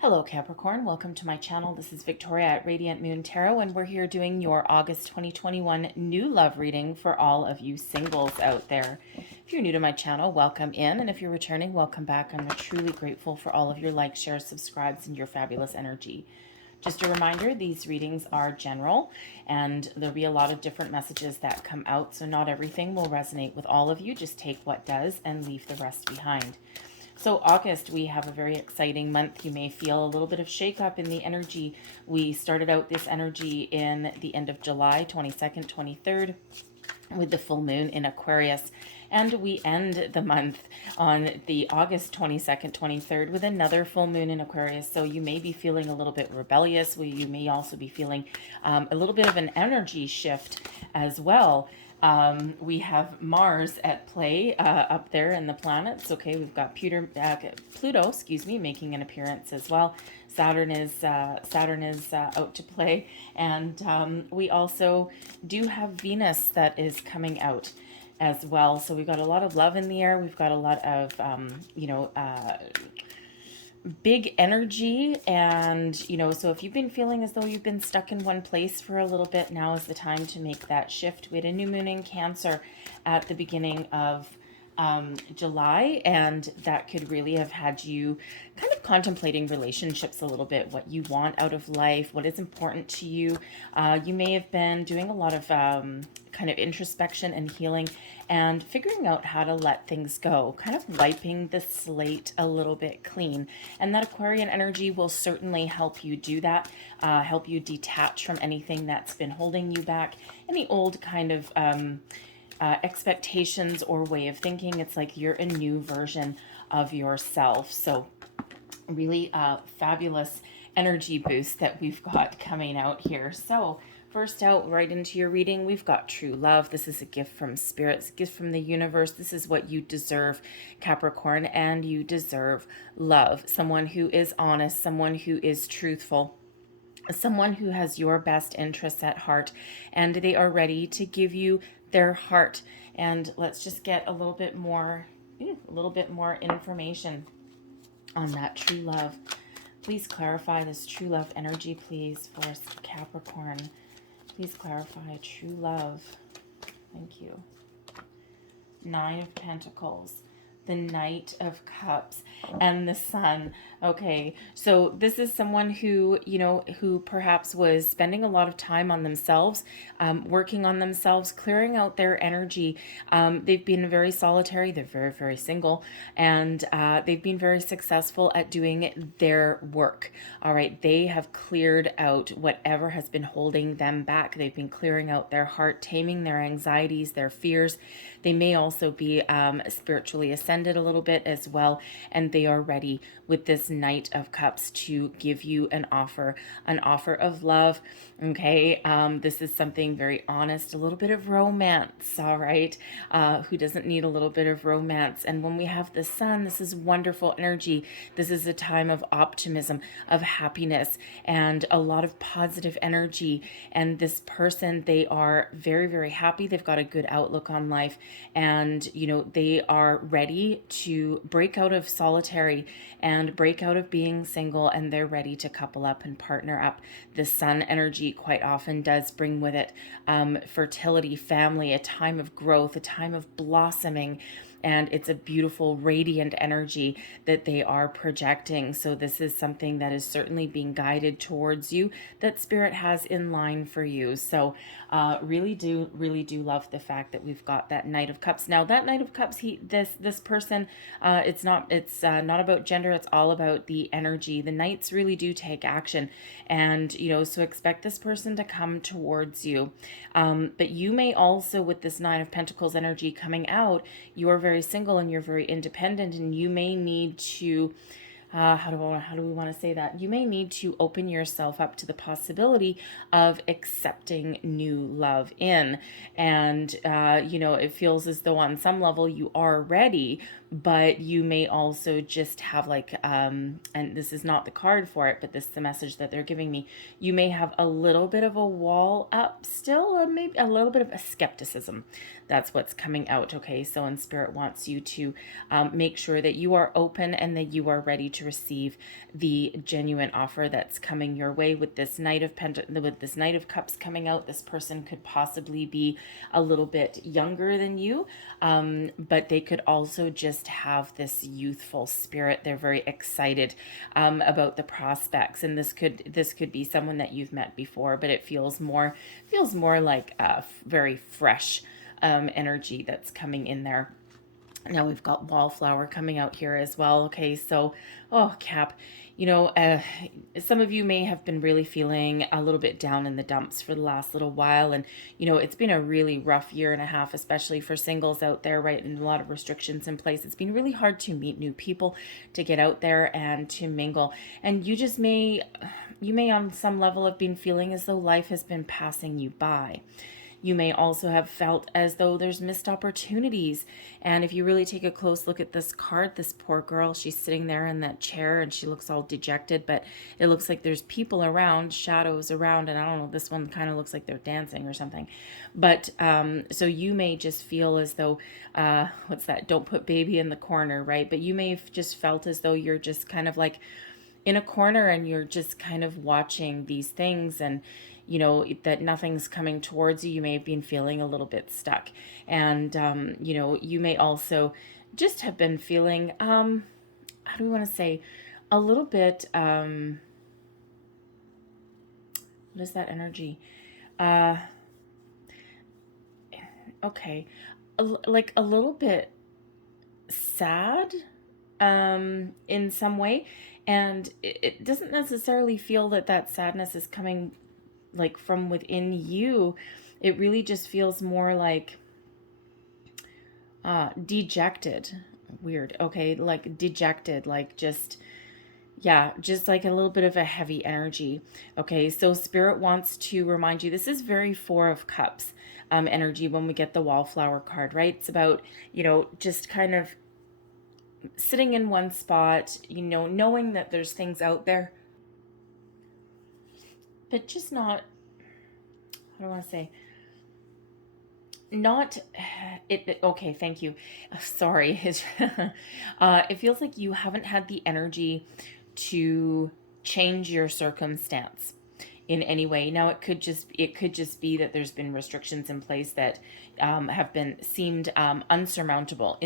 Hello Capricorn, welcome to my channel. This is Victoria at Radiant Moon Tarot, and we're here doing your August 2021 new love reading for all of you singles out there. If you're new to my channel, welcome in, and if you're returning, welcome back. I'm truly grateful for all of your likes, shares, subscribes, and your fabulous energy. Just a reminder, these readings are general, and there'll be a lot of different messages that come out, so not everything will resonate with all of you. Just take what does and leave the rest behind. So August, we have a very exciting month. You may feel a little bit of shakeup in the energy. We started out this energy in the end of July, 22nd, 23rd, with the full moon in Aquarius. And we end the month on the August 22nd, 23rd with another full moon in Aquarius. So you may be feeling a little bit rebellious. You may also be feeling a little bit of an energy shift as well. We have Mars at play up there in the planets. Okay, we've got Pluto, making an appearance as well. Saturn is out to play, and we also do have Venus that is coming out as well. So we've got a lot of love in the air. We've got a lot of big energy, and so if you've been feeling as though you've been stuck in one place for a little bit, now is the time to make that shift. We had a new moon in Cancer at the beginning of July, and that could really have had you kind of contemplating relationships a little bit, what you want out of life, what is important to you. You may have been doing a lot of kind of introspection and healing and figuring out how to let things go, kind of wiping the slate a little bit clean. And that Aquarian energy will certainly help you do that, help you detach from anything that's been holding you back, any old kind of expectations or way of thinking. It's like you're a new version of yourself. So really fabulous energy boost that we've got coming out here. So first out, right into your reading, we've got true love. This is a gift from spirit, it's a gift from the universe. This is what you deserve, Capricorn, and you deserve love. Someone who is honest, someone who is truthful, someone who has your best interests at heart, and they are ready to give you their heart. And let's just get a little bit more information on that true love. Please clarify this true love energy, please, for Capricorn. Please clarify true love. Thank you. Nine of Pentacles, the Knight of Cups, and the Sun. Okay, so this is someone who, who perhaps was spending a lot of time on themselves, working on themselves, clearing out their energy. They've been very solitary. They're very, very single, and they've been very successful at doing their work. All right, they have cleared out whatever has been holding them back. They've been clearing out their heart, taming their anxieties, their fears. They may also be spiritually ascended a little bit as well, and they are ready with this Knight of Cups to give you an offer of love. Okay, this is something very honest, a little bit of romance. All right, who doesn't need a little bit of romance? And when we have the Sun, this is wonderful energy. This is a time of optimism, of happiness, and a lot of positive energy. And this person, they are very, very happy. They've got a good outlook on life, and they are ready to break out of solitary and break out of being single, and they're ready to couple up and partner up. The Sun energy quite often does bring with it fertility, family, a time of growth, a time of blossoming, and it's a beautiful, radiant energy that they are projecting. So this is something that is certainly being guided towards you, that Spirit has in line for you. So really do love the fact that we've got that Knight of Cups. Now that Knight of Cups, this person, it's not about gender. It's all about the energy. The Knights really do take action, and so expect this person to come towards you. But you may also, with this Nine of Pentacles energy coming out, you're very single and you're very independent, and you may need to how do we want to say that? You may need to open yourself up to the possibility of accepting new love in. And, it feels as though on some level you are ready, but you may also just have and this is not the card for it, but this is the message that they're giving me. You may have a little bit of a wall up still, or maybe a little bit of a skepticism. That's what's coming out. Okay, so in Spirit wants you to make sure that you are open and that you are ready to receive the genuine offer that's coming your way. With this Knight of Cups coming out, this person could possibly be a little bit younger than you, but they could also just have this youthful spirit. They're very excited about the prospects, and this could be someone that you've met before, but it feels more like a very fresh energy that's coming in there. Now we've got wallflower coming out here as well. Okay, so, oh, Cap, some of you may have been really feeling a little bit down in the dumps for the last little while. And, it's been a really rough year and a half, especially for singles out there, right? And a lot of restrictions in place. It's been really hard to meet new people, to get out there and to mingle. And you may on some level have been feeling as though life has been passing you by. You may also have felt as though there's missed opportunities. And if you really take a close look at this card, this poor girl, she's sitting there in that chair and she looks all dejected, but it looks like there's people around, shadows around, and I don't know, this one kind of looks like they're dancing or something. But so you may just feel as though, what's that? Don't put baby in the corner, right? But you may have just felt as though you're just kind of like in a corner and you're just kind of watching these things, and that nothing's coming towards you. You may have been feeling a little bit stuck. And, you may also just have been feeling, how do we want to say, a little bit, what is that energy? Okay. Like a little bit sad, in some way. And it doesn't necessarily feel that sadness is coming like from within you. It really just feels more like dejected. Weird. Okay, like dejected, like just like a little bit of a heavy energy. Okay, so Spirit wants to remind you, this is very Four of Cups energy when we get the wallflower card, right? It's about, just kind of sitting in one spot, knowing that there's things out there, but just not, I don't want to say, not it. Okay, thank you. Sorry. It feels like you haven't had the energy to change your circumstance in any way. Now it could just be that there's been restrictions in place that have seemed insurmountable,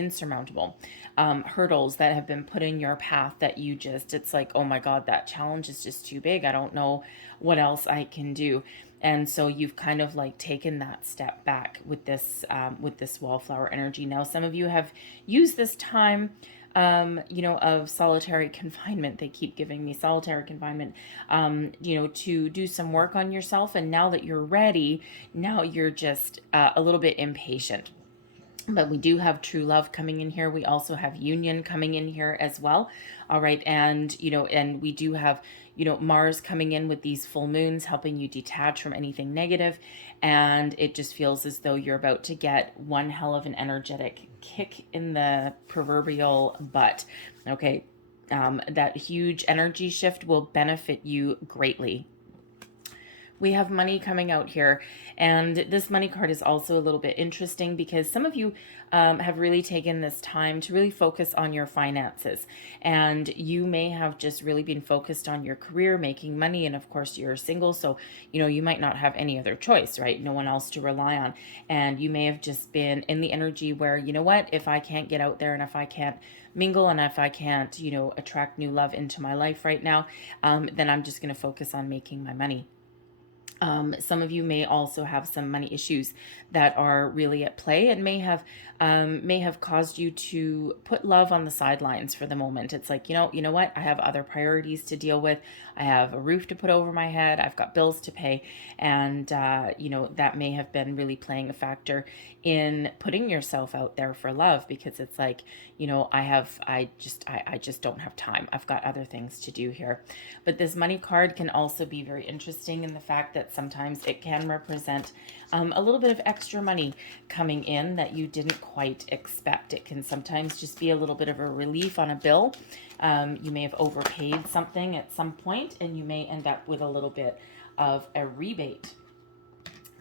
hurdles that have been put in your path that it's like, oh my God, that challenge is just too big. I don't know what else I can do. And so you've kind of like taken that step back with this wallflower energy. Now, some of you have used this time, of solitary confinement. They keep giving me solitary confinement, to do some work on yourself. And now that you're ready, now you're just a little bit impatient. But we do have true love coming in here. We also have union coming in here as well. All right. And, and we do have, Mars coming in with these full moons, helping you detach from anything negative. And it just feels as though you're about to get one hell of an energetic kick in the proverbial butt. Okay. That huge energy shift will benefit you greatly. We have money coming out here, and this money card is also a little bit interesting because some of you have really taken this time to really focus on your finances, and you may have just really been focused on your career, making money, and of course you're single, so you might not have any other choice, right? No one else to rely on, and you may have just been in the energy where, if I can't get out there and if I can't mingle and if I can't, attract new love into my life right now, then I'm just going to focus on making my money. Some of you may also have some money issues that are really at play and may have caused you to put love on the sidelines for the moment. It's like, you know what? I have other priorities to deal with. I have a roof to put over my head. I've got bills to pay. And, that may have been really playing a factor in putting yourself out there for love, because it's like, I just don't have time. I've got other things to do here. But this money card can also be very interesting in the fact that sometimes it can represent a little bit of extra money coming in that you didn't quite expect. It can sometimes just be a little bit of a relief on a bill. You may have overpaid something at some point, and you may end up with a little bit of a rebate.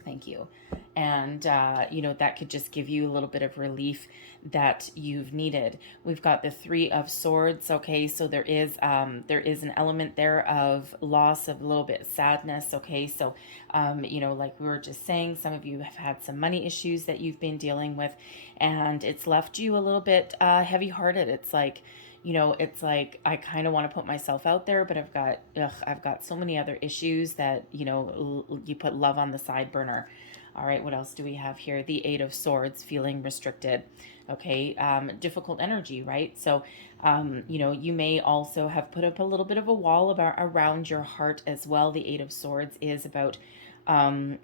Thank you. And, you know, that could just give you a little bit of relief that you've needed. We've got the Three of Swords. Okay, so there is an element there of loss, of a little bit of sadness. Okay, so, you know, like we were just saying, some of you have had some money issues that you've been dealing with, and it's left you a little bit heavy-hearted. It's like, you know, it's like I kind of want to put myself out there, but I've got so many other issues that, you know, you put love on the side burner. All right, what else do we have here? The Eight of Swords, feeling restricted. Okay, difficult energy, right? So, you know, you may also have put up a little bit of a wall around your heart as well. The Eight of Swords is about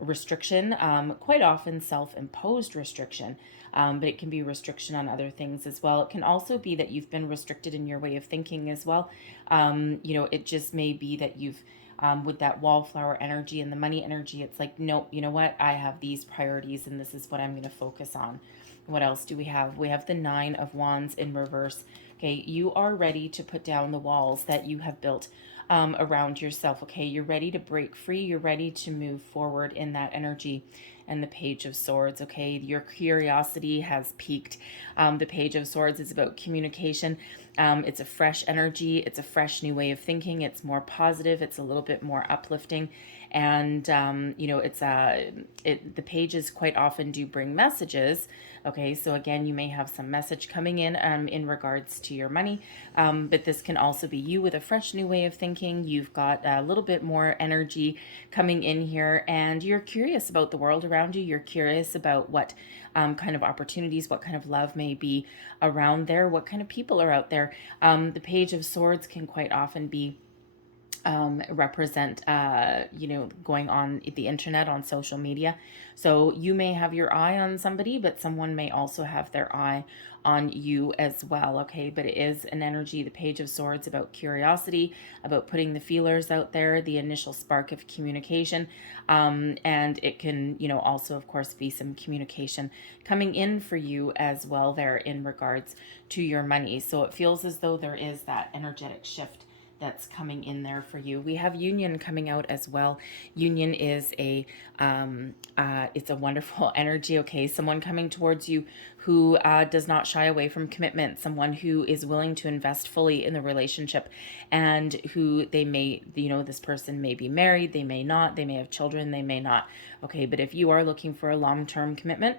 restriction, quite often self-imposed restriction, but it can be restriction on other things as well. It can also be that you've been restricted in your way of thinking as well. You know, it just may be that you've with that wallflower energy and the money energy, it's like, nope, you know what? I have these priorities and this is what I'm going to focus on. What else do we have? We have the Nine of Wands in reverse. Okay, you are ready to put down the walls that you have built around yourself. Okay, you're ready to break free. You're ready to move forward in that energy. And the Page of Swords. Okay, your curiosity has peaked. The Page of Swords is about communication. It's a fresh energy. It's a fresh new way of thinking. It's more positive. It's a little bit more uplifting. And, you know, the pages quite often do bring messages. Okay, so again, you may have some message coming in regards to your money, but this can also be you with a fresh new way of thinking. You've got a little bit more energy coming in here, and you're curious about the world around you. You're curious about what kind of opportunities, what kind of love may be around there, what kind of people are out there. The Page of Swords can quite often be represent, you know, going on the internet, on social media. So you may have your eye on somebody, but someone may also have their eye on you as well. Okay, but it is an energy, the Page of Swords, about curiosity, about putting the feelers out there, the initial spark of communication. And it can, you know, also, of course, be some communication coming in for you as well there in regards to your money. So it feels as though there is that energetic shift that's coming in there for you. We have Union coming out as well. Union is it's a wonderful energy. Okay, someone coming towards you who does not shy away from commitment, someone who is willing to invest fully in the relationship, and who they may, you know, this person may be married, they may not, they may have children, they may not. Okay, but if you are looking for a long-term commitment,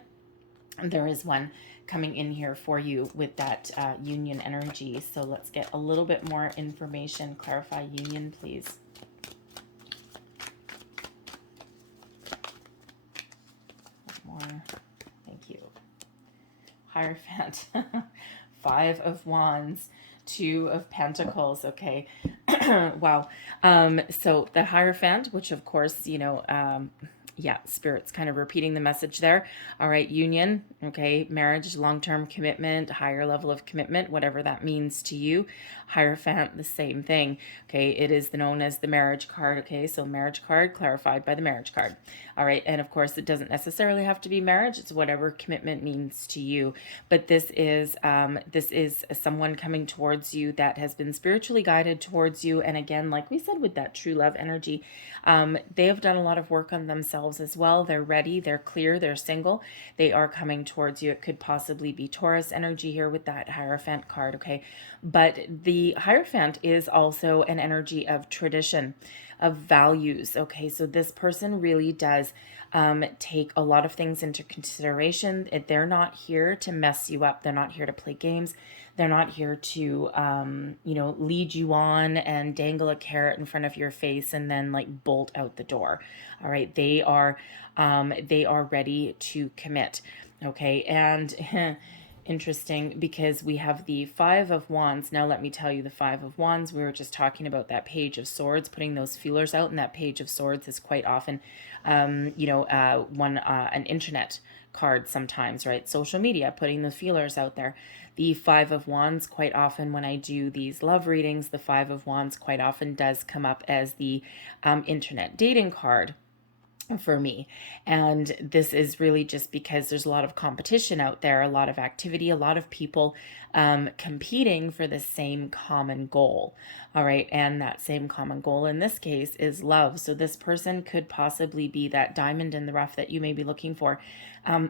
there is one coming in here for you with that union energy. So let's get a little bit more information. Clarify union, please. More. Thank you. Hierophant. Five of Wands. Two of Pentacles. Okay. Wow. So the Hierophant, which of course, you know, yeah, Spirit's kind of repeating the message there. All right, union, okay, marriage, long-term commitment, higher level of commitment, whatever that means to you. Hierophant, the same thing. Okay, it is known as the marriage card. Okay, so marriage card clarified by the marriage card. All right, and of course, it doesn't necessarily have to be marriage. It's whatever commitment means to you. But this is someone coming towards you that has been spiritually guided towards you. And again, like we said, with that true love energy, they have done a lot of work on themselves as well. They're ready, they're clear, they're single. They are coming towards you. It could possibly be Taurus energy here with that Hierophant card, okay? But the Hierophant is also an energy of tradition, of values, okay? So this person really does take a lot of things into consideration. They're not here to mess you up. They're not here to play games. They're not here to, you know, lead you on and dangle a carrot in front of your face and then like bolt out the door. All right. They are ready to commit. Okay. And interesting because we have the Five of Wands. Now, let me tell you, the Five of Wands, we were just talking about that Page of Swords, putting those feelers out. And that Page of Swords is quite often, you know, an internet card sometimes, right? Social media, putting the feelers out there. The Five of Wands, quite often when I do these love readings, the Five of Wands quite often does come up as the internet dating card. for me. And this is really just because there's a lot of competition out there, a lot of activity, a lot of people competing for the same common goal. All right. And that same common goal in this case is love. So this person could possibly be that diamond in the rough that you may be looking for,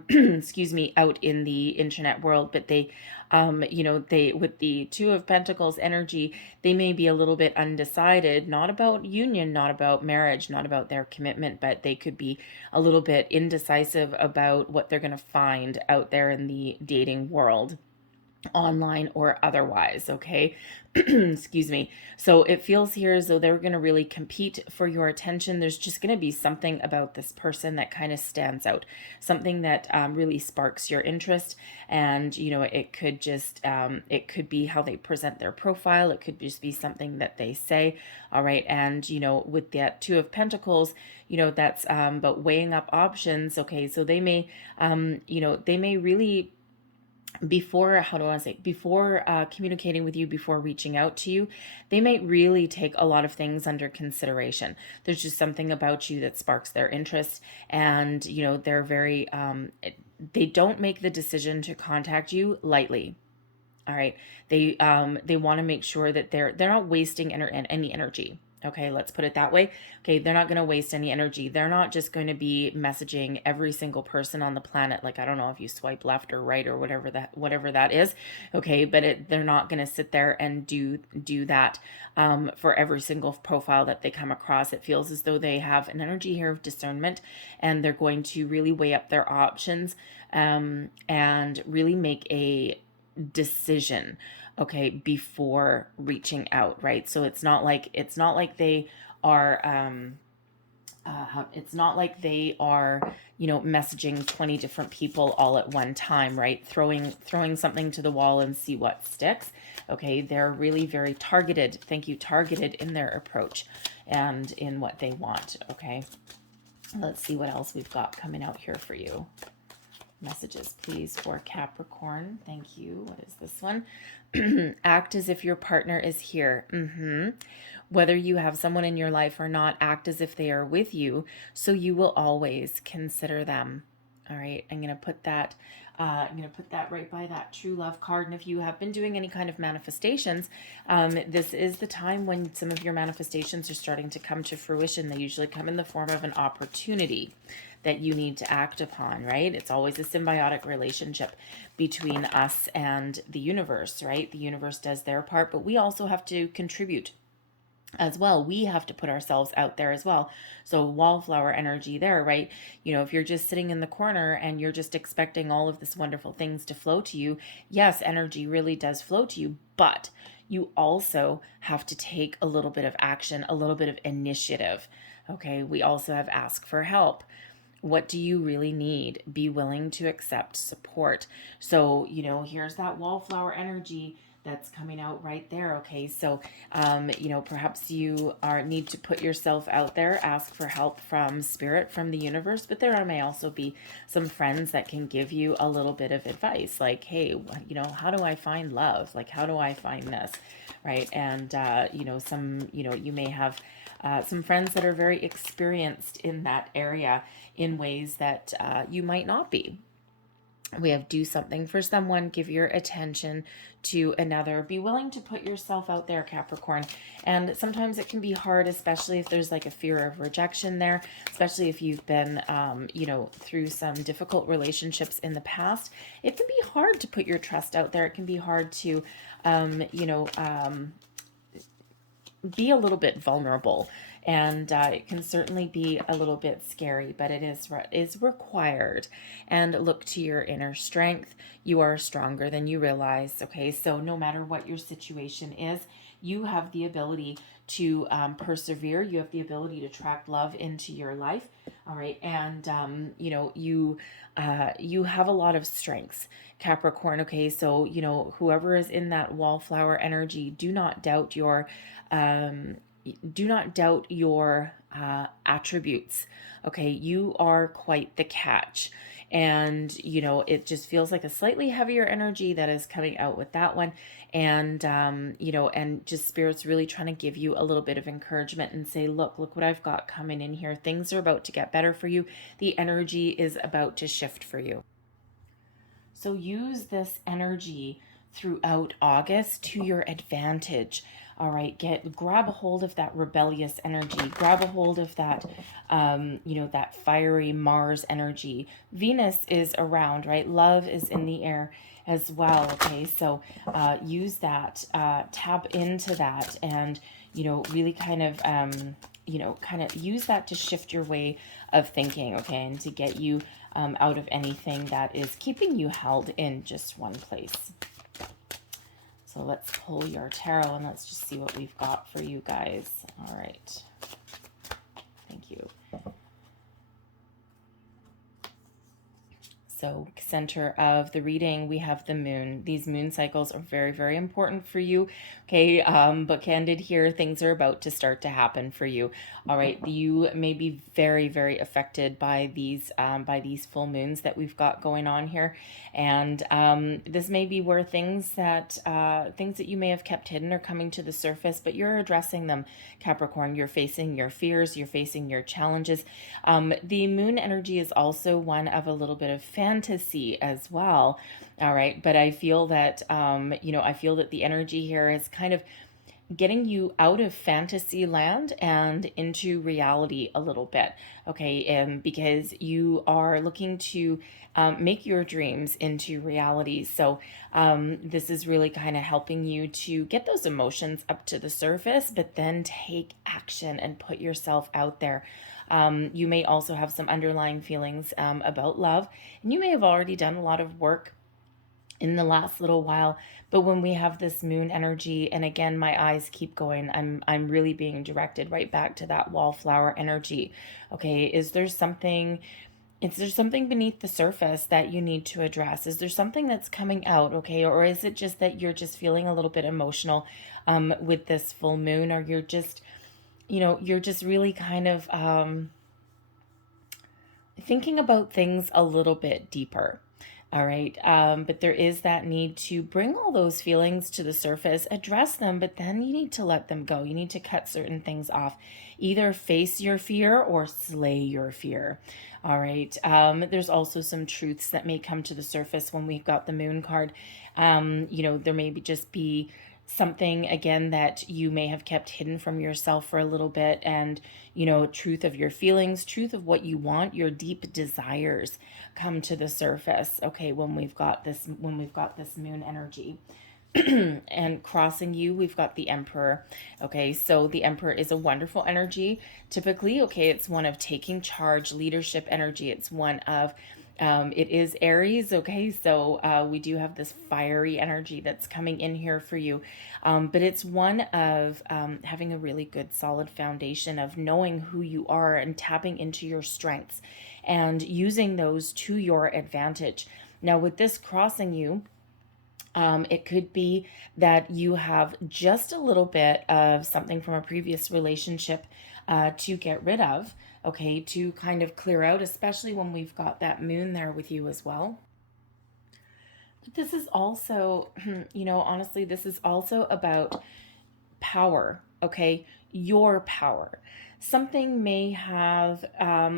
excuse me, out in the internet world. But they, they, with the Two of Pentacles energy, they may be a little bit undecided, not about union, not about marriage, not about their commitment, but they could be a little bit indecisive about what they're going to find out there in the dating world, online or otherwise. Okay. Excuse me. So it feels here as though they're going to really compete for your attention. There's just going to be something about this person that kind of stands out, something that really sparks your interest. And it could just it could be how they present their profile. It could just be something that they say. All right. And with that Two of Pentacles, that's but weighing up options. Okay. So they may they may really, before, how do I say, before communicating with you, before reaching out to you, they may really take a lot of things under consideration. There's just something about you that sparks their interest, and they're very they don't make the decision to contact you lightly. All right. They want to make sure that they're not wasting any energy. Okay, let's put it that way. Okay, they're not going to waste any energy. They're not just going to be messaging every single person on the planet. Like, I don't know if you swipe left or right or whatever that is. Okay, but they're not going to sit there and do that for every single profile that they come across. It feels as though they have an energy here of discernment, and they're going to really weigh up their options and really make a decision, okay, before reaching out, right? So it's not like they are it's not like they are messaging 20 different people all at one time, right? Throwing something to the wall and see what sticks. Okay, they're really very targeted. Thank you. Targeted in their approach and in what they want. Okay, let's see what else we've got coming out here for you. Messages, please, for Capricorn. Thank you. What is this one? Act as if your partner is here. Whether you have someone in your life or not, act as if they are with you, so you will always consider them. All right, I'm going to put that right by that true love card. And if you have been doing any kind of manifestations, this is the time when some of your manifestations are starting to come to fruition. They usually come in the form of an opportunity that you need to act upon, right? It's always a symbiotic relationship between us and the universe, right? The universe does their part, but we also have to contribute as well. We have to put ourselves out there as well. So wallflower energy there, right? If you're just sitting in the corner and you're just expecting all of this wonderful things to flow to you, yes, energy really does flow to you, but you also have to take a little bit of action, a little bit of initiative. Okay, we also have ask for help. What do you really need? Be willing to accept support. So, here's that wallflower energy that's coming out right there. Okay, so perhaps you need to put yourself out there, ask for help from spirit, from the universe, but there may also be some friends that can give you a little bit of advice, like, hey, how do I find love? Like, how do I find this, right? And you may have some friends that are very experienced in that area in ways that you might not be. We have do something for someone, give your attention to another, be willing to put yourself out there, Capricorn. And sometimes it can be hard, especially if there's like a fear of rejection there, especially if you've been, through some difficult relationships in the past. It can be hard to put your trust out there. It can be hard to, be a little bit vulnerable, and it can certainly be a little bit scary, but it is required. And look to your inner strength. You are stronger than you realize. Okay, so no matter what your situation is, you have the ability to persevere. You have the ability to attract love into your life. All right, and you have a lot of strengths, Capricorn. Okay, so whoever is in that wallflower energy, do not doubt your attributes. Okay, you are quite the catch. And, you know, it just feels like a slightly heavier energy that is coming out with that one. And, you know, and just Spirit's really trying to give you a little bit of encouragement and say, look what I've got coming in here. Things are about to get better for you. The energy is about to shift for you. So use this energy throughout August to your advantage. All right, grab a hold of that rebellious energy. Grab a hold of that, you know, that fiery Mars energy. Venus is around, right? Love is in the air as well. Okay, so use that, tap into that, and you know, really kind of, you know, kind of use that to shift your way of thinking. Okay, and to get you out of anything that is keeping you held in just one place. So let's pull your tarot and let's just see what we've got for you guys. All right. Thank you. So center of the reading, we have the moon. These moon cycles are very, very important for you. Okay, but candid here, things are about to start to happen for you. All right, you may be very, very affected by these full moons that we've got going on here, and this may be where things that you may have kept hidden are coming to the surface, but you're addressing them, Capricorn. You're facing your fears, you're facing your challenges. The moon energy is also one of a little bit of fantasy as well. All right, but I feel that you know, I feel that the energy here is kind of getting you out of fantasy land and into reality a little bit. Okay, and because you are looking to make your dreams into reality. So this is really kind of helping you to get those emotions up to the surface, but then take action and put yourself out there. You may also have some underlying feelings about love, and you may have already done a lot of work in the last little while. But when we have this moon energy, and again, my eyes keep going, I'm really being directed right back to that wallflower energy. Okay, is there something beneath the surface that you need to address? Is there something that's coming out? Okay, or is it just that you're just feeling a little bit emotional with this full moon, or you're just, you know, you're just really kind of thinking about things a little bit deeper. All right. But there is that need to bring all those feelings to the surface, address them, but then you need to let them go. You need to cut certain things off. Either face your fear or slay your fear. All right. There's also some truths that may come to the surface when we've got the moon card. You know, there may just be something again that you may have kept hidden from yourself for a little bit, and you know, truth of your feelings, truth of what you want, your deep desires come to the surface. Okay, when we've got this moon energy. And crossing you, we've got the Emperor. Okay, so the Emperor is a wonderful energy typically. Okay, it's one of taking charge, leadership energy. It's one of it is Aries, okay? So we do have this fiery energy that's coming in here for you. But it's one of having a really good solid foundation of knowing who you are and tapping into your strengths and using those to your advantage. Now, with this crossing you, it could be that you have just a little bit of something from a previous relationship to get rid of, okay, to kind of clear out, especially when we've got that moon there with you as well. But this is also, you know, honestly, this is also about power, okay? Your power. Something may have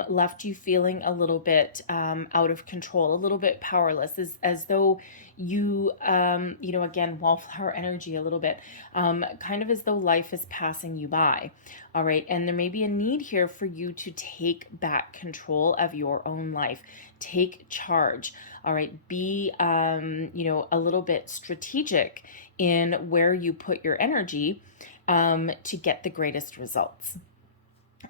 left you feeling a little bit out of control, a little bit powerless, as though you, you know, again, wallflower energy a little bit, kind of as though life is passing you by. All right. And there may be a need here for you to take back control of your own life, take charge. All right. Be, you know, a little bit strategic in where you put your energy to get the greatest results.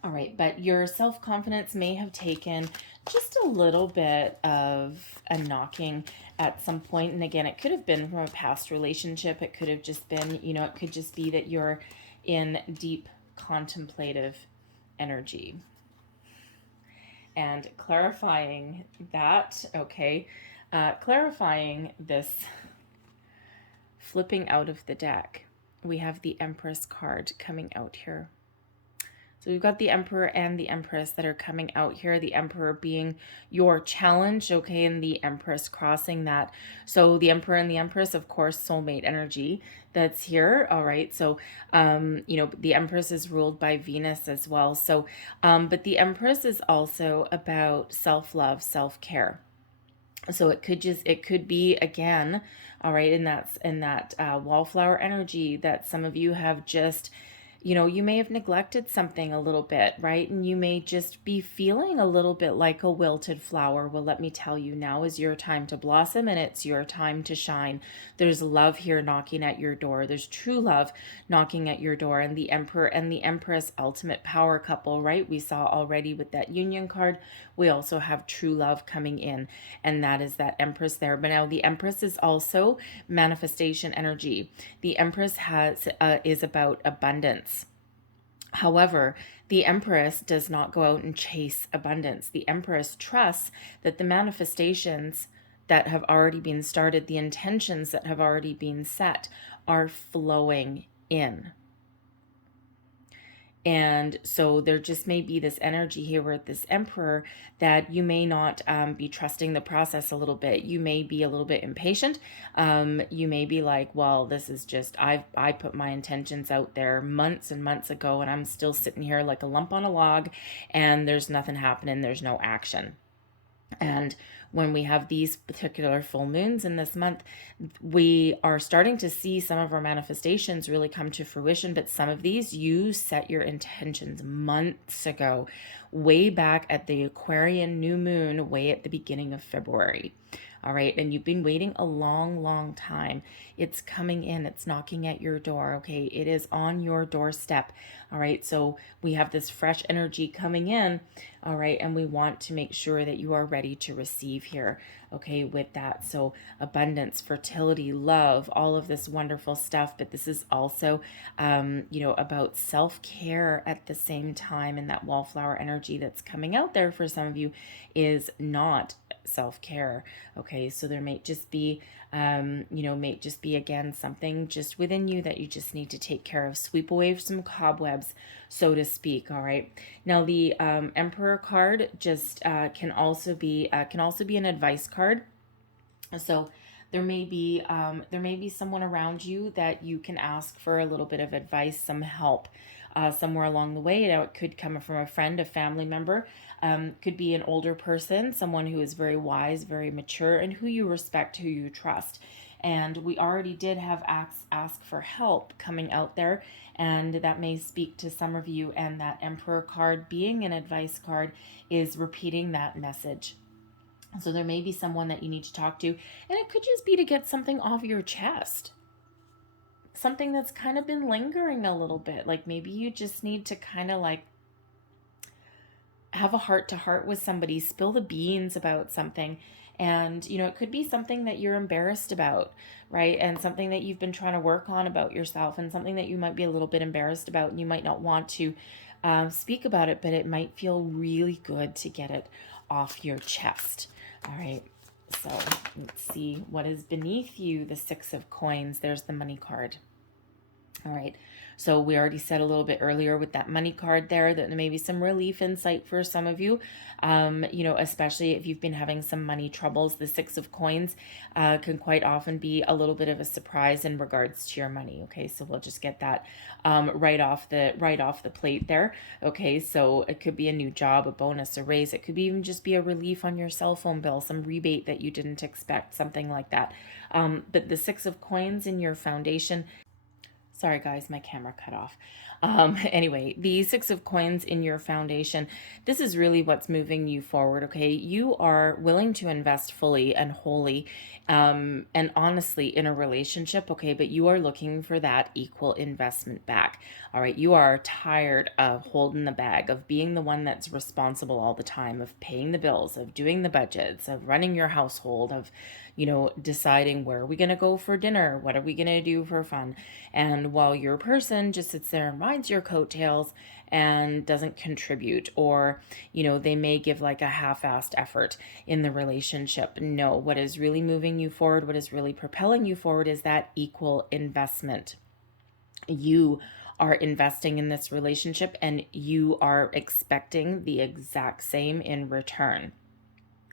All right, but your self-confidence may have taken just a little bit of a knocking at some point. And again, it could have been from a past relationship. It could have just been, you know, it could just be that you're in deep contemplative energy. And clarifying that, okay, clarifying this flipping out of the deck, we have the Empress card coming out here. So we've got the Emperor and the Empress that are coming out here. The Emperor being your challenge, okay, and the Empress crossing that. So the Emperor and the Empress, of course, soulmate energy that's here. All right. So, the Empress is ruled by Venus as well. So, but the Empress is also about self-love, self-care. So it could be again, all right, and that's in that wallflower energy that some of you have just, you may have neglected something a little bit, right? And you may just be feeling a little bit like a wilted flower. Well, let me tell you, now is your time to blossom and it's your time to shine. There's love here knocking at your door. There's true love knocking at your door. And the Emperor and the Empress, ultimate power couple, right? We saw already with that union card. We also have true love coming in, and that is that Empress there. But now the Empress is also manifestation energy. The Empress is about abundance. However, the Empress does not go out and chase abundance. The Empress trusts that the manifestations that have already been started, the intentions that have already been set, are flowing in. And so there just may be this energy here with this Emperor that you may not be trusting the process a little bit. You may be a little bit impatient. You may be like, well, this is just, I put my intentions out there months and months ago, and I'm still sitting here like a lump on a log, and there's nothing happening. There's no action. And when we have these particular full moons in this month, we are starting to see some of our manifestations really come to fruition. But some of these, you set your intentions months ago, way back at the Aquarian new moon, way at the beginning of February. All right. And you've been waiting a long, long time. It's coming in. It's knocking at your door. Okay. It is on your doorstep. All right. So we have this fresh energy coming in. All right. And we want to make sure that you are ready to receive here. Okay. With that. So abundance, fertility, love, all of this wonderful stuff. But this is also, about self-care at the same time. And that wallflower energy that's coming out there for some of you is not self-care. Okay, so there may just be again something just within you that you just need to take care of, sweep away some cobwebs, so to speak. All right, now the Emperor card just can also be an advice card. So there may be someone around you that you can ask for a little bit of advice, some help somewhere along the way. It could come from a friend, a family member, could be an older person, someone who is very wise, very mature, and who you respect, who you trust. And we already did have ask for help coming out there, and that may speak to some of you. And that Emperor card, being an advice card, is repeating that message. So there may be someone that you need to talk to, and it could just be to get something off your chest. Something that's kind of been lingering a little bit. Like maybe you just need to kind of like have a heart to heart with somebody, spill the beans about something. And, it could be something that you're embarrassed about, right? And something that you've been trying to work on about yourself, and something that you might be a little bit embarrassed about, and you might not want to speak about it, but it might feel really good to get it off your chest. All right. So let's see what is beneath you. The Six of Coins. There's the money card. All right. So we already said a little bit earlier with that money card there that there may be some relief in sight for some of you, especially if you've been having some money troubles. The Six of Coins can quite often be a little bit of a surprise in regards to your money. Okay, so we'll just get that right off the plate there. Okay, so it could be a new job, a bonus, a raise. It could even just be a relief on your cell phone bill, some rebate that you didn't expect, something like that. But the Six of Coins in your foundation. Sorry, guys, my camera cut off. Anyway, the Six of Coins in your foundation, this is really what's moving you forward, okay? You are willing to invest fully and wholly and honestly in a relationship, okay? But you are looking for that equal investment back, all right? You are tired of holding the bag, of being the one that's responsible all the time, of paying the bills, of doing the budgets, of running your household, of deciding where are we going to go for dinner? What are we going to do for fun? And while your person just sits there and rides your coattails and doesn't contribute, or, they may give like a half-assed effort in the relationship. No, what is really moving you forward, what is really propelling you forward is that equal investment. You are investing in this relationship and you are expecting the exact same in return,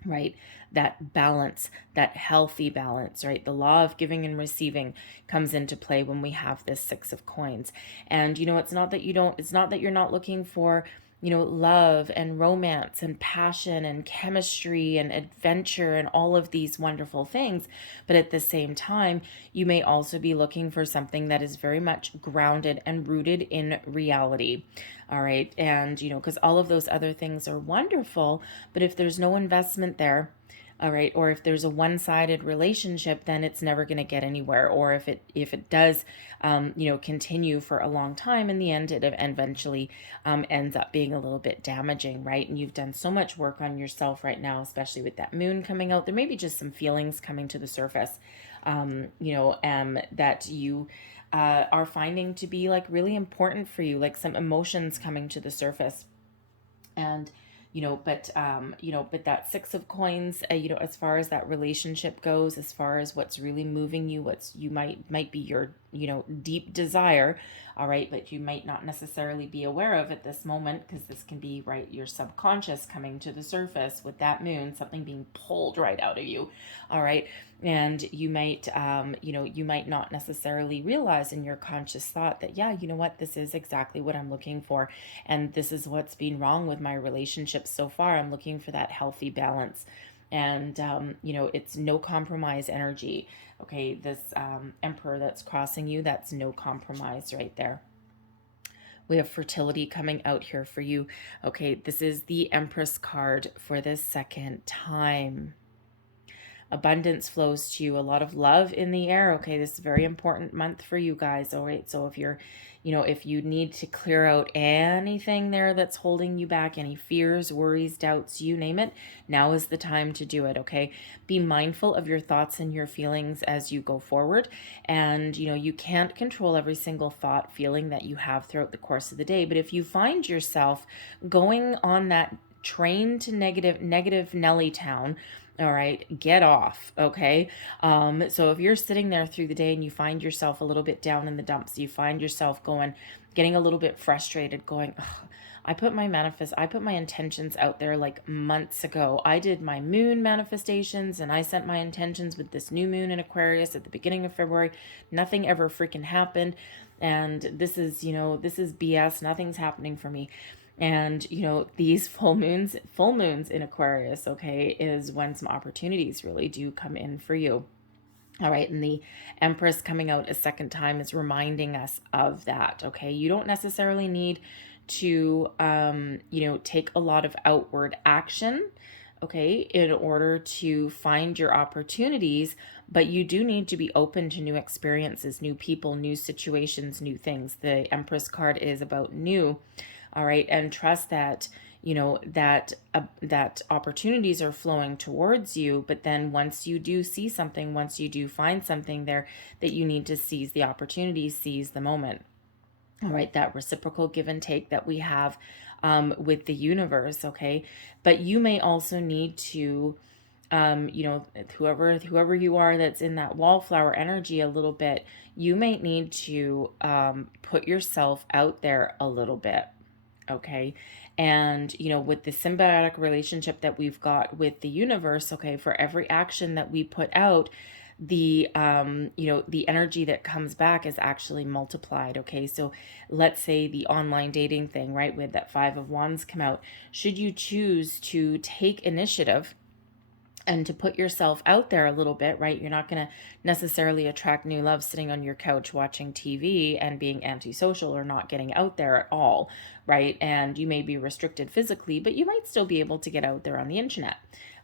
right? That balance, that healthy balance, right? The law of giving and receiving comes into play when we have this Six of Coins. And, it's not that it's not that you're not looking for, love and romance and passion and chemistry and adventure and all of these wonderful things. But at the same time, you may also be looking for something that is very much grounded and rooted in reality. All right. And, because all of those other things are wonderful, but if there's no investment there, all right, or if there's a one-sided relationship, then it's never going to get anywhere. Or if it does, continue for a long time, in the end, it eventually ends up being a little bit damaging, right? And you've done so much work on yourself right now, especially with that moon coming out. There may be just some feelings coming to the surface, that you are finding to be like really important for you, like some emotions coming to the surface. And but that Six of Coins, as far as that relationship goes, as far as what's really moving you, what's you might be your, deep desire, all right, but you might not necessarily be aware of at this moment, because this can be, right, your subconscious coming to the surface with that moon, something being pulled right out of you, all right, and you might, you might not necessarily realize in your conscious thought that, yeah, you know what, this is exactly what I'm looking for, and this is what's been wrong with my relationship so far. I'm looking for that healthy balance. And, it's no compromise energy. Okay, this Emperor that's crossing you, that's no compromise right there. We have fertility coming out here for you. Okay, this is the Empress card for the second time. Abundance flows to you, a lot of love in the air. Okay, this is a very important month for you guys. All right, so if you're, if you need to clear out anything there that's holding you back, any fears, worries, doubts, you name it, now is the time to do it. Okay, be mindful of your thoughts and your feelings as you go forward. And you can't control every single thought, feeling that you have throughout the course of the day, but if you find yourself going on that train to negative Nelly town, all right, get off. Okay. So if you're sitting there through the day and you find yourself a little bit down in the dumps, you find yourself getting a little bit frustrated, going, I put my intentions out there like months ago. I did my moon manifestations and I sent my intentions with this new moon in Aquarius at the beginning of February. Nothing ever freaking happened. And this is BS. Nothing's happening for me. And, these full moons in Aquarius, okay, is when some opportunities really do come in for you. All right. And the Empress coming out a second time is reminding us of that. Okay. You don't necessarily need to, take a lot of outward action, okay, in order to find your opportunities, but you do need to be open to new experiences, new people, new situations, new things. The Empress card is about new. All right. And trust that, that opportunities are flowing towards you. But then once you do see something, once you do find something there, that you need to seize the opportunity, seize the moment. All right. That reciprocal give and take that we have with the universe. Okay. But you may also need to, whoever you are that's in that wallflower energy a little bit, you may need to put yourself out there a little bit. Okay. And, with the symbiotic relationship that we've got with the universe, okay, for every action that we put out, the, the energy that comes back is actually multiplied. Okay. So let's say the online dating thing, right, with that Five of Wands come out, should you choose to take initiative and to put yourself out there a little bit, right? You're not going to necessarily attract new love sitting on your couch watching TV and being antisocial or not getting out there at all, right? And you may be restricted physically, but you might still be able to get out there on the internet.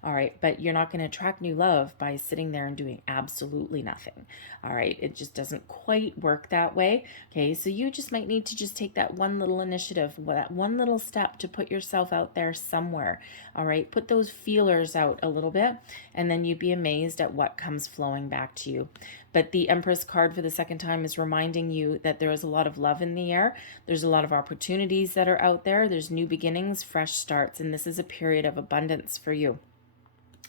All right. But you're not going to attract new love by sitting there and doing absolutely nothing. All right. It just doesn't quite work that way. Okay. So you just might need to just take that one little initiative, that one little step to put yourself out there somewhere. All right. Put those feelers out a little bit, and then you'd be amazed at what comes flowing back to you. But the Empress card for the second time is reminding you that there is a lot of love in the air. There's a lot of opportunities that are out there. There's new beginnings, fresh starts, and this is a period of abundance for you.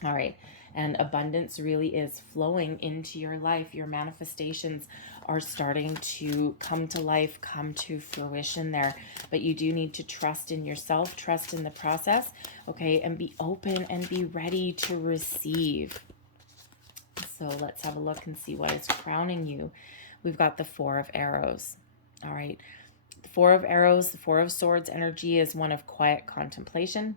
All right. And abundance really is flowing into your life. Your manifestations are starting to come to life, come to fruition there. But you do need to trust in yourself, trust in the process, okay, and be open and be ready to receive. So let's have a look and see what is crowning you. We've got the Four of Arrows. All right. The Four of Arrows, the Four of Swords energy is one of quiet contemplation.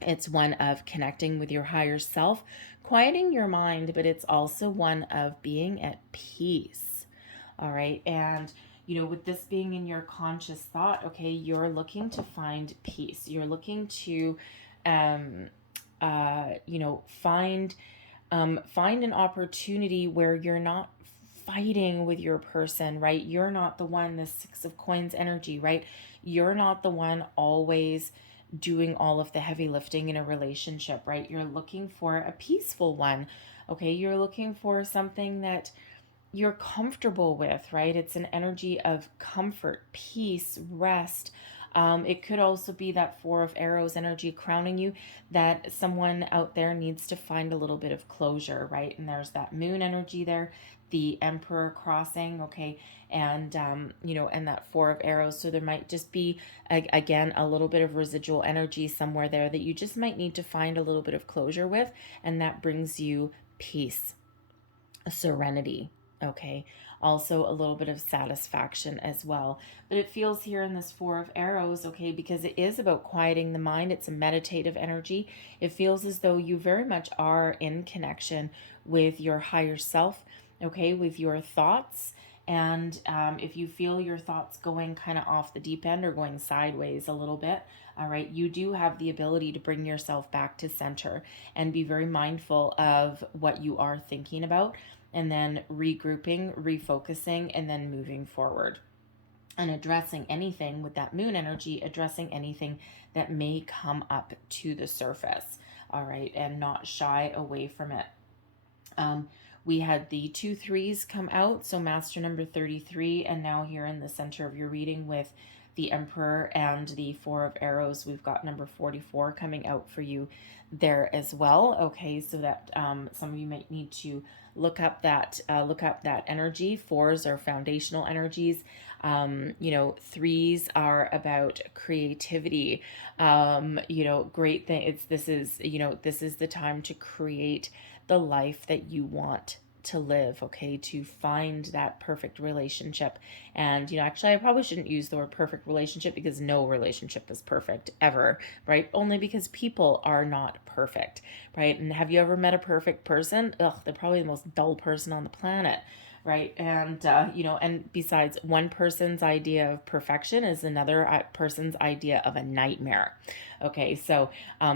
It's one of connecting with your higher self, quieting your mind, but it's also one of being at peace. All right. And, you know, with this being in your conscious thought, okay, you're looking to find peace. You're looking to, you know, find an opportunity where you're not fighting with your person, right? You're not the one, the Six of Coins energy, right? You're not the one always doing all of the heavy lifting in a relationship, right? You're looking for a peaceful one, okay? You're looking for something that you're comfortable with, right? It's an energy of comfort, peace, rest. It could also be that Four of Arrows energy crowning you, that someone out there needs to find a little bit of closure, right? And there's that Moon energy there, the Emperor crossing, okay? And, you know, and that Four of Arrows. So there might just be, again, a little bit of residual energy somewhere there that you just might need to find a little bit of closure with. And that brings you peace, serenity, okay, also a little bit of satisfaction as well. But it feels here in this Four of Arrows, okay, because it is about quieting the mind. It's a meditative energy. It feels as though you very much are in connection with your higher self, okay, with your thoughts. And if you feel your thoughts going kind of off the deep end or going sideways a little bit, all right, you do have the ability to bring yourself back to center and be very mindful of what you are thinking about, and then regrouping, refocusing, and then moving forward. And addressing anything with that Moon energy, addressing anything that may come up to the surface, all right, and not shy away from it. We had the 2 3s come out, so master number 33, and now here in the center of your reading with the Emperor and the Four of Arrows, we've got number 44 coming out for you there as well. Okay, so that some of you might need to look up that energy. Fours are foundational energies. You know, threes are about creativity. You know, great thing. This is the time to create the life that you want to live, okay, to find that perfect relationship. And, you know, actually, I probably shouldn't use the word perfect relationship, because no relationship is perfect ever, right? Only because people are not perfect, right? And have you ever met a perfect person? Ugh, they're probably the most dull person on the planet, right? And, you know, and besides, one person's idea of perfection is another person's idea of a nightmare. Okay, so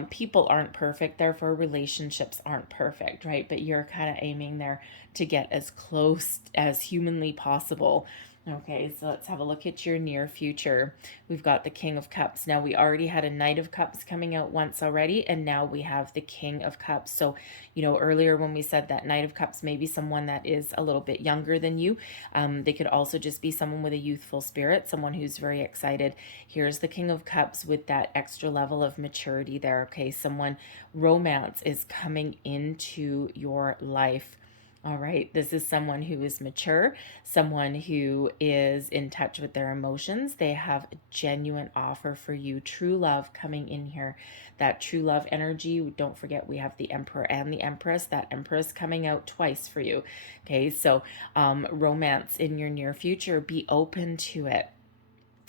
people aren't perfect, therefore relationships aren't perfect, right? But you're kind of aiming there to get as close as humanly possible. Okay, so let's have a look at your near future. We've got the King of Cups. Now, we already had a Knight of Cups coming out once already, and now we have the King of Cups. So, you know, earlier when we said that Knight of Cups may be someone that is a little bit younger than you, they could also just be someone with a youthful spirit, someone who's very excited. Here's the King of Cups with that extra level of maturity there. Okay, someone, romance is coming into your life. All right, this is someone who is mature, someone who is in touch with their emotions. They have a genuine offer for you. True love coming in here. That true love energy. Don't forget, we have the Emperor and the Empress. That Empress coming out twice for you. Okay, so romance in your near future. Be open to it.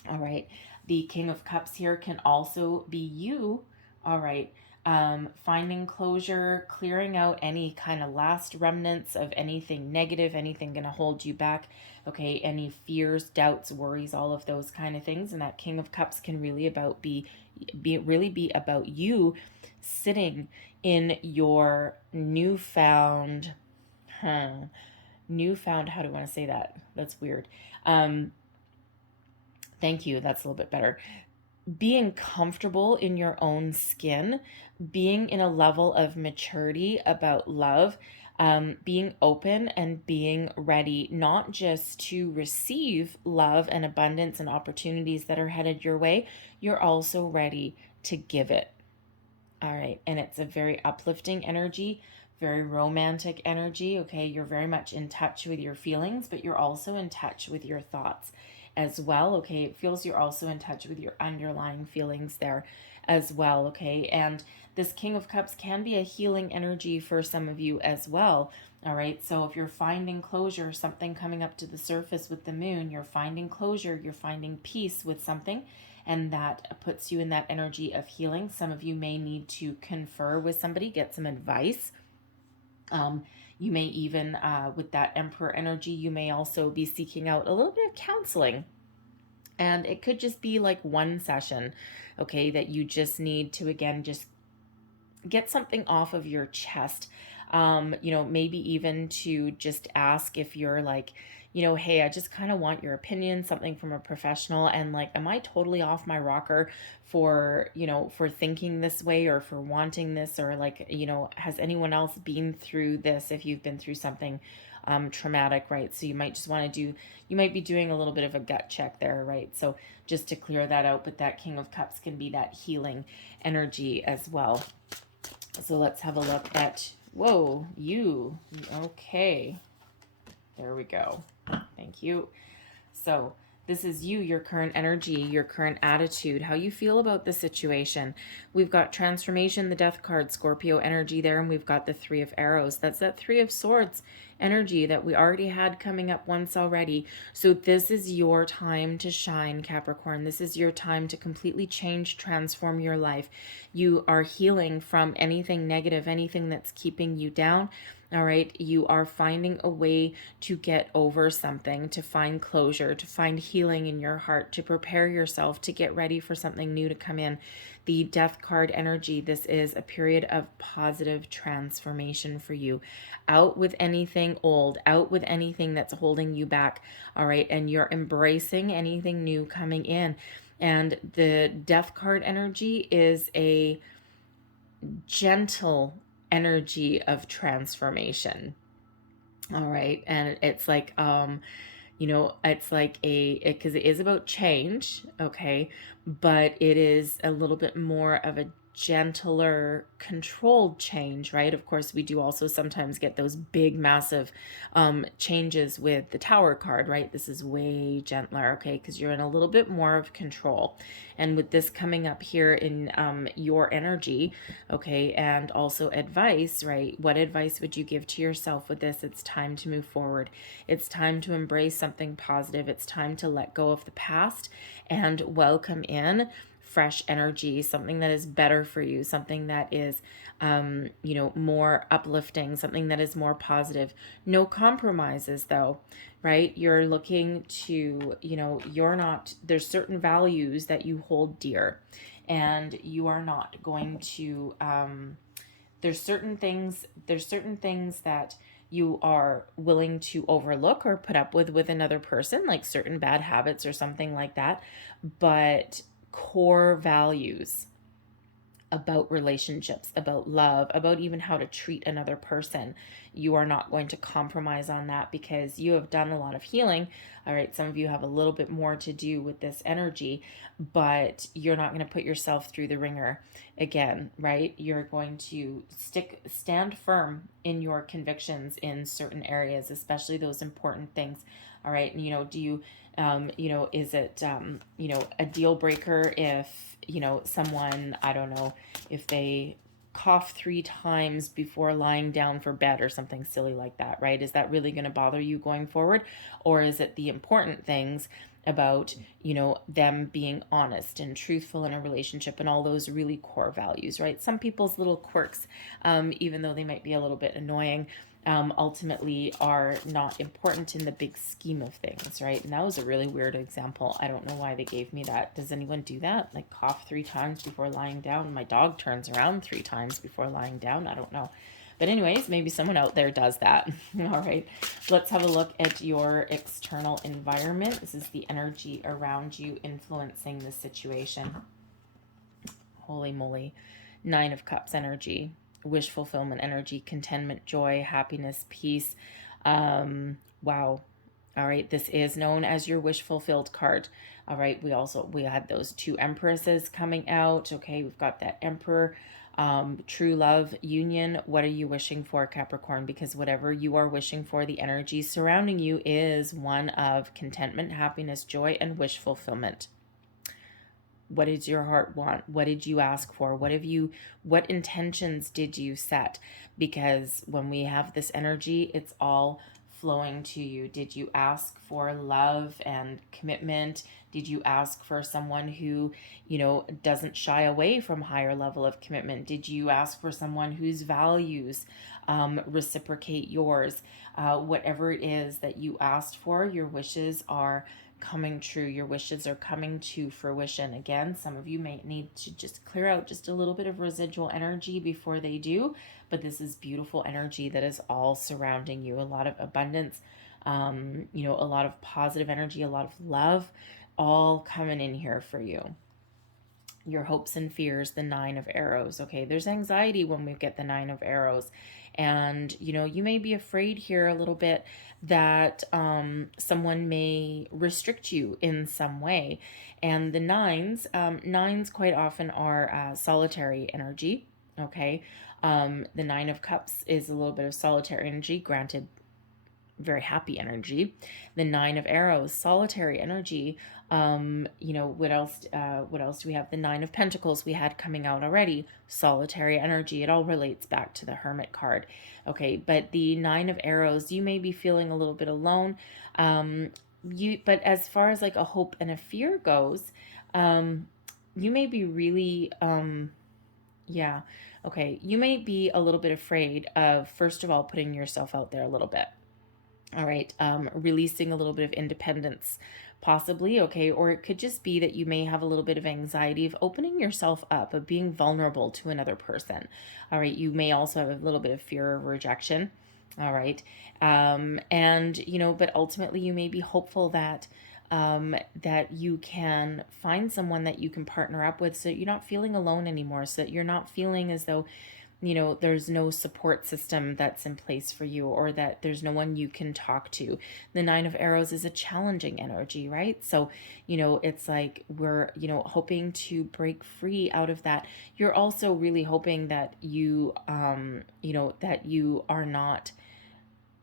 All right, the King of Cups here can also be you. All right, finding closure, clearing out any kind of last remnants of anything negative, anything going to hold you back, okay, any fears, doubts, worries, all of those kind of things. And that King of Cups can really be about you sitting in your newfound, how do I want to say that? That's weird. Thank you. That's a little bit better. Being comfortable in your own skin, being in a level of maturity about love, being open and being ready, not just to receive love and abundance and opportunities that are headed your way, you're also ready to give it. All right. And it's a very uplifting energy very romantic energy, okay? You're very much in touch with your feelings, but you're also in touch with your thoughts as well, okay? It feels you're also in touch with your underlying feelings there as well, okay? And this King of Cups can be a healing energy for some of you as well, all right? So if you're finding closure, something coming up to the surface with the moon, you're finding closure, you're finding peace with something, and that puts you in that energy of healing. Some of you may need to confer with somebody, get some advice. You may even, with that Emperor energy, you may also be seeking out a little bit of counseling. And it could just be like one session, okay, that you just need to, again, just get something off of your chest. Maybe even to just ask if you're like, hey, I just kind of want your opinion, something from a professional. And like, am I totally off my rocker for, for thinking this way or for wanting this? Or like, has anyone else been through this if you've been through something traumatic, right? So you might just want to you might be doing a little bit of a gut check there, right? So just to clear that out, but that King of Cups can be that healing energy as well. So let's have a look at, whoa, you, okay, there we go, thank you. So this is you, your current energy, your current attitude, how you feel about the situation. We've got transformation, the Death card, Scorpio energy there, and we've got the Three of Arrows. That's that Three of Swords energy that we already had coming up once already. So this is your time to shine, Capricorn. This is your time to completely change, transform your life. You are healing from anything negative, anything that's keeping you down. All right, you are finding a way to get over something, to find closure, to find healing in your heart, to prepare yourself, to get ready for something new to come in. The Death card energy, this is a period of positive transformation for you. Out with anything old, out with anything that's holding you back, all right, and you're embracing anything new coming in. And the Death card energy is a gentle energy of transformation, all right? And it's like it's like because it is about change, okay, but it is a little bit more of a gentler, controlled change, right? Of course, we do also sometimes get those big, massive changes with the Tower card, right? This is way gentler, okay, because you're in a little bit more of control. And with this coming up here in your energy, okay, and also advice, right? What advice would you give to yourself with this? It's time to move forward. It's time to embrace something positive. It's time to let go of the past and welcome in fresh energy, something that is better for you, something that is, more uplifting, something that is more positive. No compromises though, right? You're looking to, there's certain values that you hold dear, and you are not going to, there's certain things that you are willing to overlook or put up with another person, like certain bad habits or something like that. But core values about relationships, about love, about even how to treat another person, you are not going to compromise on that, because you have done a lot of healing. All right, some of you have a little bit more to do with this energy, but you're not going to put yourself through the ringer again, right? You're going to stand firm in your convictions in certain areas, especially those important things. All right, and do you is it a deal breaker if someone, I don't know, if they cough 3 times before lying down for bed or something silly like that, right? Is that really going to bother you going forward? Or is it the important things about, them being honest and truthful in a relationship and all those really core values, right? Some people's little quirks, even though they might be a little bit annoying, ultimately are not important in the big scheme of things, right? And that was a really weird example. I don't know why they gave me that. Does anyone do that? Like cough 3 times before lying down? My dog turns around 3 times before lying down. I don't know. But anyways, maybe someone out there does that. All right, let's have a look at your external environment. This is the energy around you influencing the situation. Holy moly. 9 of Cups energy. Wish fulfillment energy, contentment, joy, happiness, peace. Wow. All right, this is known as your wish fulfilled card. All right, we had those 2 empresses coming out. Okay, we've got that Emperor true love, union. What are you wishing for, Capricorn? Because whatever you are wishing for, the energy surrounding you is one of contentment, happiness, joy, and wish fulfillment. What did your heart want? What did you ask for? What intentions did you set? Because when we have this energy, it's all flowing to you. Did you ask for love and commitment? Did you ask for someone who, doesn't shy away from higher level of commitment? Did you ask for someone whose values reciprocate yours? Whatever it is that you asked for, your wishes are coming true. Your wishes are coming to fruition. Again, some of you may need to just clear out just a little bit of residual energy before they do, but this is beautiful energy that is all surrounding you. A lot of abundance, a lot of positive energy, a lot of love, all coming in here for you. Your hopes and fears, the 9 of arrows. Okay, there's anxiety when we get the 9 of arrows. And, you may be afraid here a little bit that someone may restrict you in some way. And the nines quite often are solitary energy. Okay, the 9 of cups is a little bit of solitary energy, granted very happy energy. The 9 of arrows, solitary energy. What else do we have? The 9 of pentacles we had coming out already, solitary energy. It all relates back to the hermit card. Okay, but the 9 of arrows, you may be feeling a little bit alone. But as far as like a hope and a fear goes, you may be really, you may be a little bit afraid of, first of all, putting yourself out there a little bit. All right, releasing a little bit of independence, possibly, okay? Or it could just be that you may have a little bit of anxiety of opening yourself up, of being vulnerable to another person. All right, you may also have a little bit of fear of rejection. All right, but ultimately you may be hopeful that that you can find someone that you can partner up with, so that you're not feeling alone anymore, so that you're not feeling as though there's no support system that's in place for you, or that there's no one you can talk to. The 9 of arrows is a challenging energy, right? So, it's like we're, hoping to break free out of that. You're also really hoping that you, that you are not,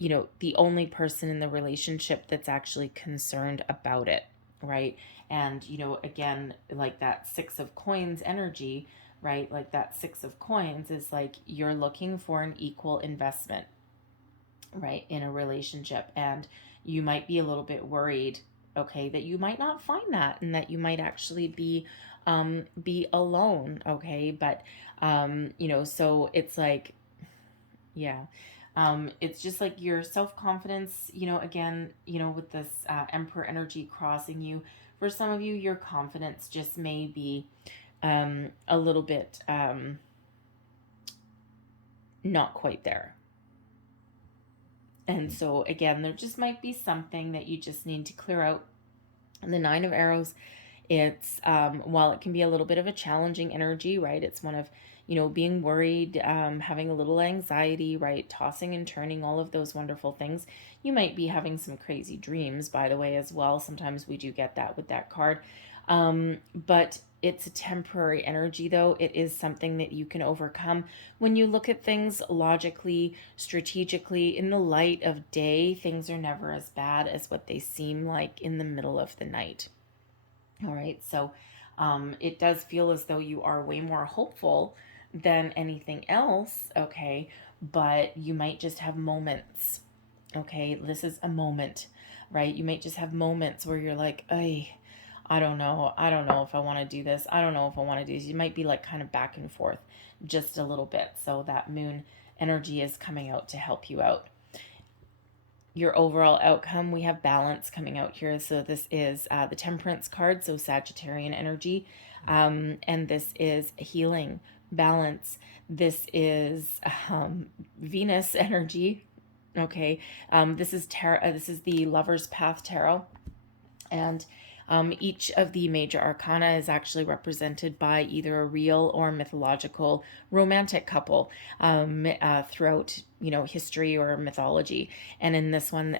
the only person in the relationship that's actually concerned about it, right? And, again, like that 6 of coins energy, right? Like that 6 of coins is like you're looking for an equal investment, right, in a relationship. And you might be a little bit worried, okay, that you might not find that, and that you might actually be alone, okay? But so it's like, yeah. It's just like your self-confidence, again, with this Emperor energy crossing you. For some of you, your confidence just may be a little bit not quite there. And so again, there just might be something that you just need to clear out. And the 9 of arrows, it's while it can be a little bit of a challenging energy, right? It's one of, being worried, having a little anxiety, right? Tossing and turning, all of those wonderful things. You might be having some crazy dreams, by the way, as well. Sometimes we do get that with that card. But it's a temporary energy, though. It is something that you can overcome when you look at things logically, strategically, in the light of day. Things are never as bad as what they seem like in the middle of the night. All right, so it does feel as though you are way more hopeful than anything else, okay? But you might just have moments, okay? This is a moment, right? You might just have moments where you're like, "Ay, I don't know if I want to do this. I don't know if I want to do this." You might be like kind of back and forth just a little bit. So that moon energy is coming out to help you out. Your overall outcome, we have balance coming out here. So this is the Temperance card, so Sagittarian energy. And this is healing, balance. This is Venus energy. Okay. This is tarot. This is the Lover's Path tarot. And Each of the major arcana is actually represented by either a real or mythological romantic couple throughout, history or mythology. And in this one,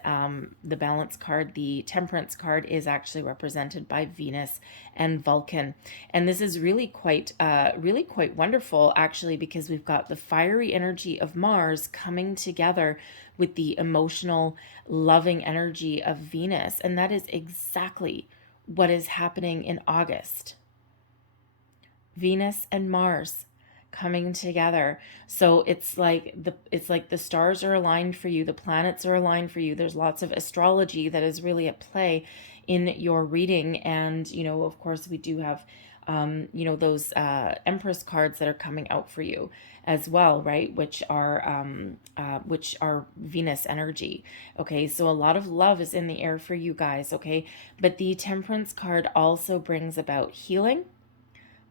the balance card, the temperance card, is actually represented by Venus and Vulcan. And this is really quite wonderful, actually, because we've got the fiery energy of Mars coming together with the emotional, loving energy of Venus. And that is exactly what is happening in August. Venus and Mars coming together. So it's like the stars are aligned for you, the planets are aligned for you. There's lots of astrology that is really at play in your reading. And, of course, we do have those Empress cards that are coming out for you as well, right? Which are Venus energy. Okay, so a lot of love is in the air for you guys. Okay, but the Temperance card also brings about healing,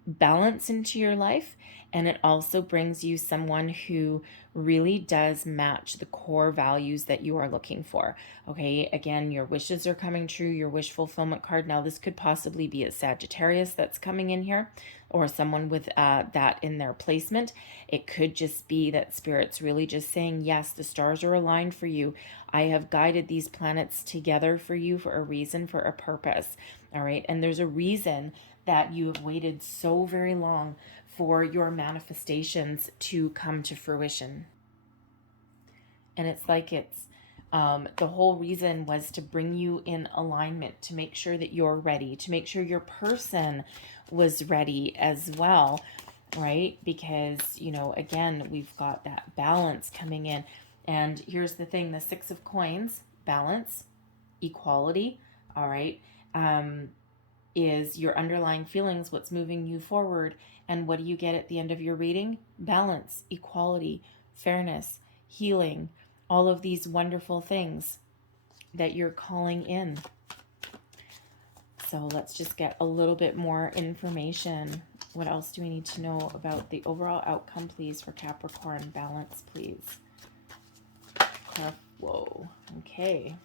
balance into your life, and it also brings you someone who really does match the core values that you are looking for. Okay, again, your wishes are coming true, your wish fulfillment card. Now, this could possibly be a Sagittarius that's coming in here, or someone with that in their placement. It could just be that Spirit's really just saying, yes, the stars are aligned for you. I have guided these planets together for you for a reason, for a purpose. All right, and there's a reason that you have waited so very long for your manifestations to come to fruition. And it's like the whole reason was to bring you in alignment, to make sure that you're ready, to make sure your person was ready as well, right? Because, again, we've got that balance coming in. And here's the thing, the Six of Coins, balance, equality, all right, is your underlying feelings, what's moving you forward. And what do you get at the end of your reading? Balance, equality, fairness, healing, all of these wonderful things that you're calling in. So let's just get a little bit more information. What else do we need to know about the overall outcome, please, for Capricorn? Balance, please. Whoa, okay.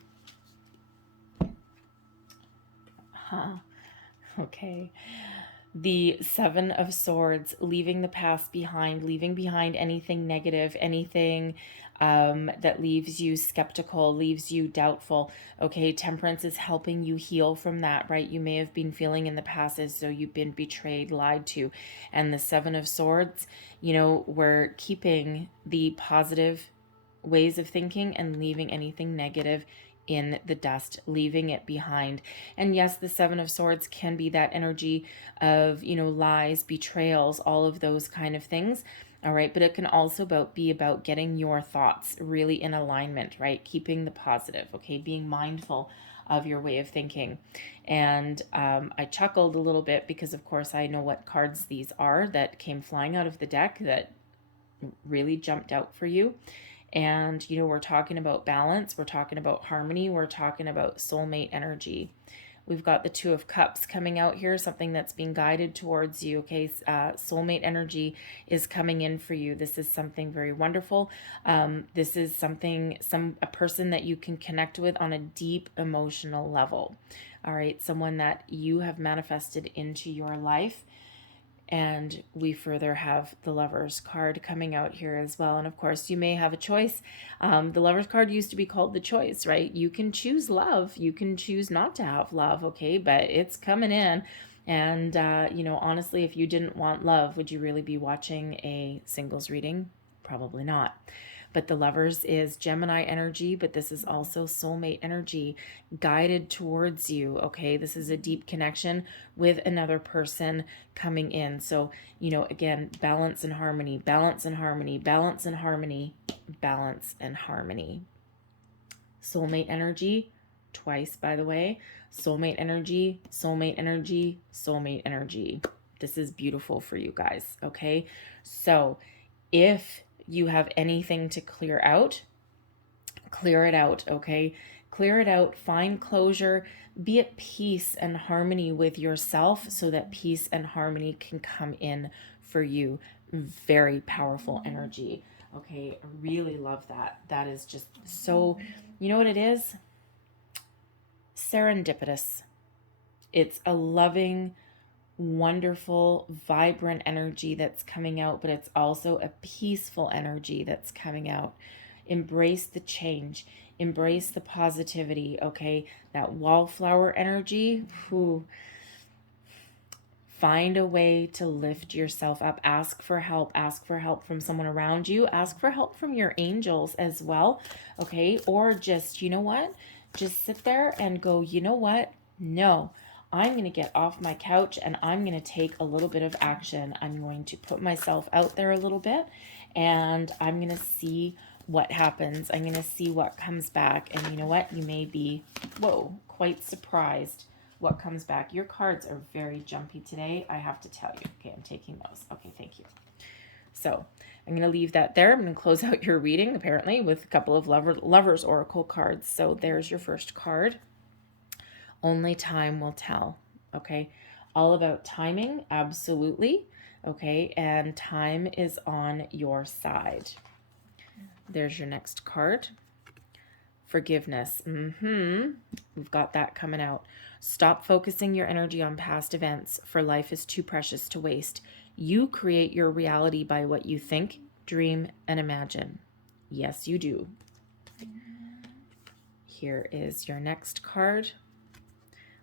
Okay. The Seven of Swords, leaving the past behind, leaving behind anything negative, anything that leaves you skeptical, leaves you doubtful. Okay, Temperance is helping you heal from that, right? You may have been feeling in the past as though you've been betrayed, lied to. And the Seven of Swords, we're keeping the positive ways of thinking and leaving anything negative in the dust, leaving it behind. And yes, the Seven of Swords can be that energy of, lies, betrayals, all of those kind of things. All right. But it can also be about getting your thoughts really in alignment, right? Keeping the positive, okay? Being mindful of your way of thinking. And I chuckled a little bit because, of course, I know what cards these are that came flying out of the deck that really jumped out for you. And, we're talking about balance, we're talking about harmony, we're talking about soulmate energy. We've got the Two of Cups coming out here, something that's being guided towards you, okay? Soulmate energy is coming in for you. This is something very wonderful. This is a person that you can connect with on a deep emotional level, all right? Someone that you have manifested into your life. And we further have the Lovers card coming out here as well. And of course, you may have a choice. The Lovers card used to be called the choice, right? You can choose love. You can choose not to have love, okay? But it's coming in. And, honestly, if you didn't want love, would you really be watching a singles reading? Probably not. But the Lovers is Gemini energy, but this is also soulmate energy guided towards you, okay? This is a deep connection with another person coming in. So, again, balance and harmony, balance and harmony, balance and harmony, balance and harmony. Soulmate energy, twice, by the way. Soulmate energy, soulmate energy, soulmate energy. This is beautiful for you guys, okay? So, if you have anything to clear it out, okay? Clear it out, find closure, be at peace and harmony with yourself so that peace and harmony can come in for you. Very powerful energy, okay? I really love that. That is just so, you know what it is? Serendipitous. It's a loving, wonderful, vibrant energy that's coming out, but it's also a peaceful energy that's coming out. Embrace the change, embrace the positivity, okay? That wallflower energy, whew, find a way to lift yourself up. Ask for help. Ask for help from someone around you. Ask for help from your angels as well, okay? Or just, you know what? Just sit there and go, you know what? No, I'm going to get off my couch and I'm going to take a little bit of action. I'm going to put myself out there a little bit and I'm going to see what happens. I'm going to see what comes back. And you know what? You may be, whoa, quite surprised what comes back. Your cards are very jumpy today, I have to tell you. Okay, I'm taking those. Okay, thank you. So I'm going to leave that there. I'm going to close out your reading, apparently, with a couple of lovers oracle cards. So there's your first card. Only time will tell. Okay, all about timing, absolutely. Okay, and time is on your side. There's your next card. Forgiveness. We've got that coming out. Stop focusing your energy on past events, for life is too precious to waste. You create your reality by what you think, dream, and imagine. Yes, you do. Here is your next card.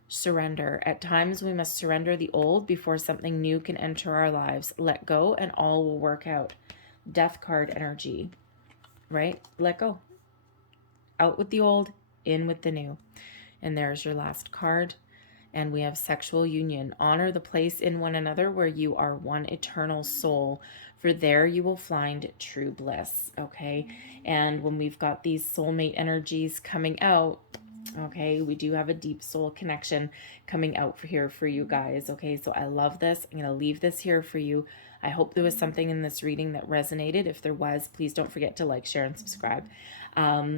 Surrender. At times we must surrender the old before something new can enter our lives. Let go and all will work out. Death card energy, right? Let go. Out with the old, in with the new. And there's your last card. And we have sexual union. Honor the place in one another where you are one eternal soul, for there you will find true bliss. Okay. And when we've got these soulmate energies coming out, okay, we do have a deep soul connection coming out here for you guys. Okay, so I love this. I'm going to leave this here for you. I hope there was something in this reading that resonated. If there was, please don't forget to like, share, and subscribe.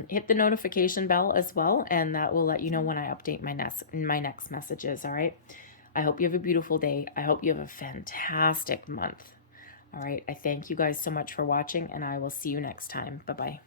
Hit the notification bell as well, and that will let you know when I update my next messages. All right, I hope you have a beautiful day. I hope you have a fantastic month. All right, I thank you guys so much for watching, and I will see you next time. Bye-bye.